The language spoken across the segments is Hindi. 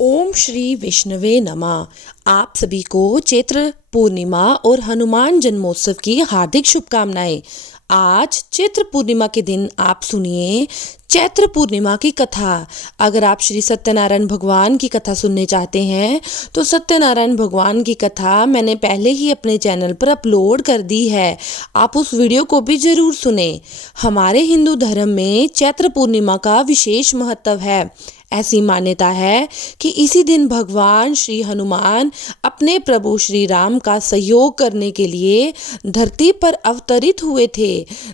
ओम श्री विष्णवे नमः। आप सभी को चैत्र पूर्णिमा और हनुमान जन्मोत्सव की हार्दिक शुभकामनाएं। आज चैत्र पूर्णिमा के दिन आप सुनिए चैत्र पूर्णिमा की कथा। अगर आप श्री सत्यनारायण भगवान की कथा सुनने चाहते हैं तो सत्यनारायण भगवान की कथा मैंने पहले ही अपने चैनल पर अपलोड कर दी है, आप उस वीडियो को भी जरूर सुने। हमारे हिंदू धर्म में चैत्र पूर्णिमा का विशेष महत्व है। ऐसी मान्यता है कि इसी दिन भगवान श्री हनुमान अपने प्रभु श्री राम का सहयोग करने के लिए धरती पर अवतरित हुए थे।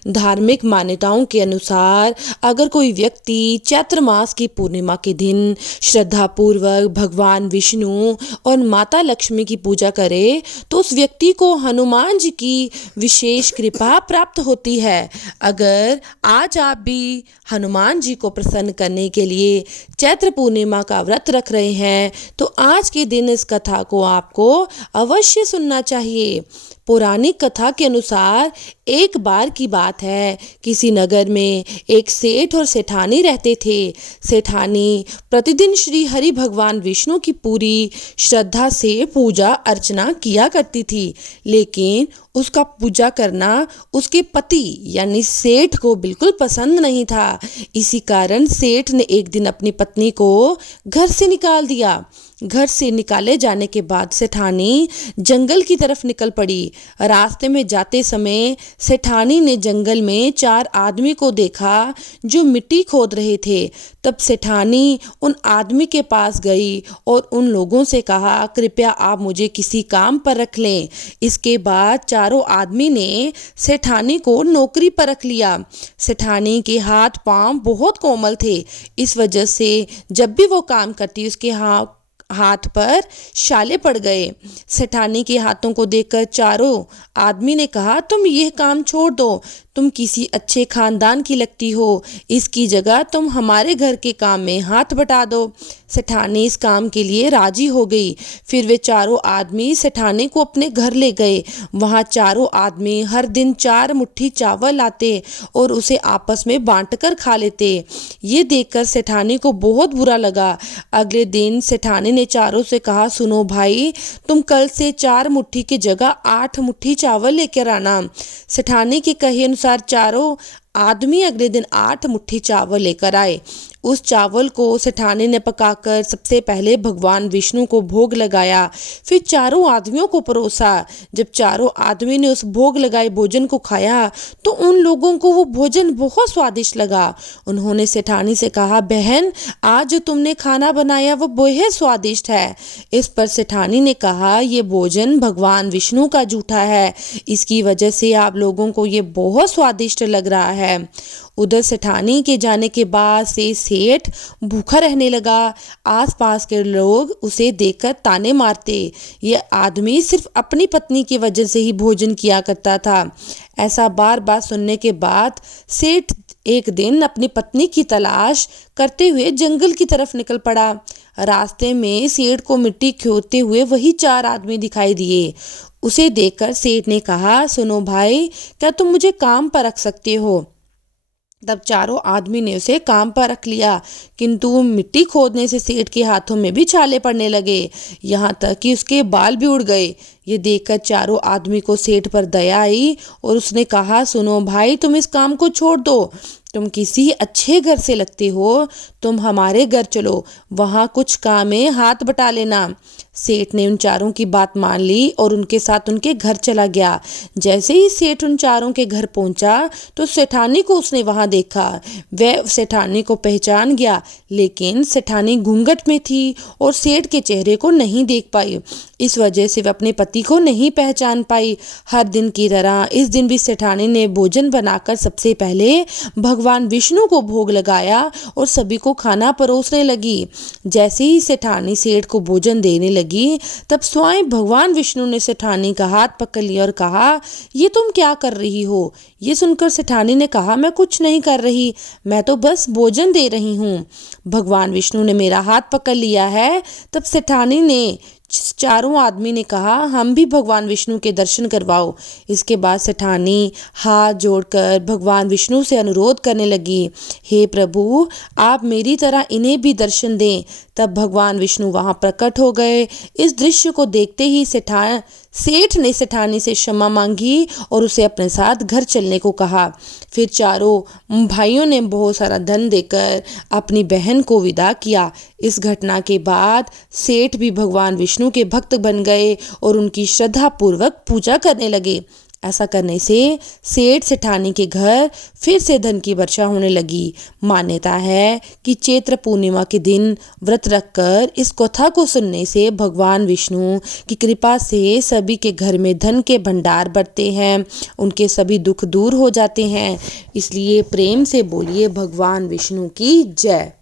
धार्मिक मान्यताओं के अनुसार अगर कोई व्यक्ति चैत्र मास की पूर्णिमा के दिन श्रद्धापूर्वक भगवान विष्णु और माता लक्ष्मी की पूजा करे तो उस व्यक्ति को हनुमान जी की विशेष कृपा प्राप्त होती है। अगर आज आप भी हनुमान जी को प्रसन्न करने के लिए चैत्र पूर्णिमा का व्रत रख रहे हैं तो आज के दिन इस कथा को आपको अवश्य सुनना चाहिए। पौराणिक कथा के अनुसार एक बार की बात है, किसी नगर में एक सेठ और सेठानी रहते थे। सेठानी प्रतिदिन श्री हरि भगवान विष्णु की पूरी श्रद्धा से पूजा अर्चना किया करती थी, लेकिन उसका पूजा करना उसके पति यानी सेठ को बिल्कुल पसंद नहीं था। इसी कारण सेठ ने एक दिन अपनी पत्नी को घर से निकाल दिया। घर से निकाले जाने के बाद सेठानी जंगल की तरफ निकल पड़ी। रास्ते में जाते समय सेठानी ने जंगल में 4 आदमी को देखा जो मिट्टी खोद रहे थे। तब सेठानी उन आदमी के पास गई और उन लोगों से कहा, कृपया आप मुझे किसी काम पर रख लें। इसके बाद चारों आदमी ने सेठानी को नौकरी पर रख लिया। सेठानी के हाथ पांव बहुत कोमल थे, इस वजह से जब भी वो काम करती उसके हाथ पर छाले पड़ गए। सेठानी के हाथों को देखकर चारों आदमी ने कहा, तुम यह काम छोड़ दो, तुम किसी अच्छे खानदान की लगती हो, इसकी जगह तुम हमारे घर के काम में हाथ बटा दो। सेठानी इस काम के लिए राजी हो गई। फिर वे चारों आदमी सेठानी को अपने घर ले गए। वहाँ चारों आदमी हर दिन 4 मुट्ठी चावल लाते और उसे आपस में बांटकर खा लेते। ये देखकर सेठानी को बहुत बुरा लगा। अगले दिन सेठानी ने चारों से कहा, सुनो भाई, तुम कल से 4 मुट्ठी की जगह 8 मुट्ठी चावल लेकर आना। सेठानी के कहे अनुसार चारों आदमी अगले दिन 8 मुट्ठी चावल लेकर आए। उस चावल को सेठानी ने पकाकर सबसे पहले भगवान विष्णु को भोग लगाया, फिर चारों आदमियों को परोसा। जब चारों आदमी ने उस भोग लगाए भोजन को खाया तो उन लोगों को वो भोजन बहुत स्वादिष्ट लगा। उन्होंने सेठानी से कहा, बहन, आज जो तुमने खाना बनाया वो बेहद स्वादिष्ट है। इस पर सेठानी ने कहा, ये भोजन भगवान विष्णु का जूठा है, इसकी वजह से आप लोगों को ये बहुत स्वादिष्ट लग रहा है। उधर सेठानी के जाने के बाद से सेठ भूखा रहने लगा। आसपास के लोग उसे देखकर ताने मारते। ये आदमी सिर्फ अपनी पत्नी की वजह से ही भोजन किया करता था। ऐसा बार बार सुनने के बाद सेठ एक दिन अपनी पत्नी की तलाश करते हुए जंगल की तरफ निकल पड़ा। रास्ते में सेठ को मिट्टी खोदते हुए वही 4 आदमी दिखाई दिए। उसे देखकर सेठ ने कहा, सुनो भाई, क्या तुम मुझे काम पर रख सकते हो? तब चारों आदमी ने उसे काम पर रख लिया, किंतु मिट्टी खोदने से सेठ के हाथों में भी छाले पड़ने लगे, यहाँ तक कि उसके बाल भी उड़ गए। ये देखकर चारों आदमी को सेठ पर दया आई और उसने कहा, सुनो भाई, तुम इस काम को छोड़ दो, तुम किसी अच्छे घर से लगते हो, तुम हमारे घर चलो, वहाँ कुछ काम है, हाथ बटा लेना। सेठ ने उन चारों की बात मान ली और उनके साथ उनके घर चला गया। जैसे ही सेठ उन चारों के घर पहुंचा तो सेठानी को उसने वहां देखा। वह सेठानी को पहचान गया, लेकिन सेठानी घूंघट में थी और सेठ के चेहरे को नहीं देख पाई। इस वजह से वह अपने पति को नहीं पहचान पाई। हर दिन की तरह इस दिन भी सेठानी ने भोजन बनाकर सबसे पहले भगवान विष्णु को भोग लगाया और सभी को खाना परोसने लगी। जैसे ही सेठानी सेठ को भोजन देने लगी तब स्वयं भगवान विष्णु ने सेठानी का हाथ पकड़ लिया और कहा, ये तुम क्या कर रही हो? ये सुनकर सेठानी ने कहा, मैं कुछ नहीं कर रही, मैं तो बस भोजन दे रही हूँ। भगवान विष्णु ने मेरा हाथ पकड़ लिया है। तब सेठानी ने चारों आदमी ने कहा, हम भी भगवान विष्णु के दर्शन करवाओ। इसके बाद सेठानी हाथ जोड़कर भगवान विष्णु से अनुरोध करने लगी, हे प्रभु, आप मेरी तरह इन्हें भी दर्शन दें। तब भगवान विष्णु वहां प्रकट हो गए। इस दृश्य को देखते ही सेठ ने सेठानी से क्षमा मांगी और उसे अपने साथ घर चलने को कहा। फिर चारों भाइयों ने बहुत सारा धन देकर अपनी बहन को विदा किया। इस घटना के बाद सेठ भी भगवान विष्णु के भक्त बन गए और उनकी श्रद्धा पूर्वक पूजा करने लगे। ऐसा करने से सेठ सेठानी के घर फिर से धन की वर्षा होने लगी। मान्यता है कि चैत्र पूर्णिमा के दिन व्रत रखकर इस कथा को सुनने से भगवान विष्णु की कृपा से सभी के घर में धन के भंडार बढ़ते हैं, उनके सभी दुख दूर हो जाते हैं। इसलिए प्रेम से बोलिए भगवान विष्णु की जय।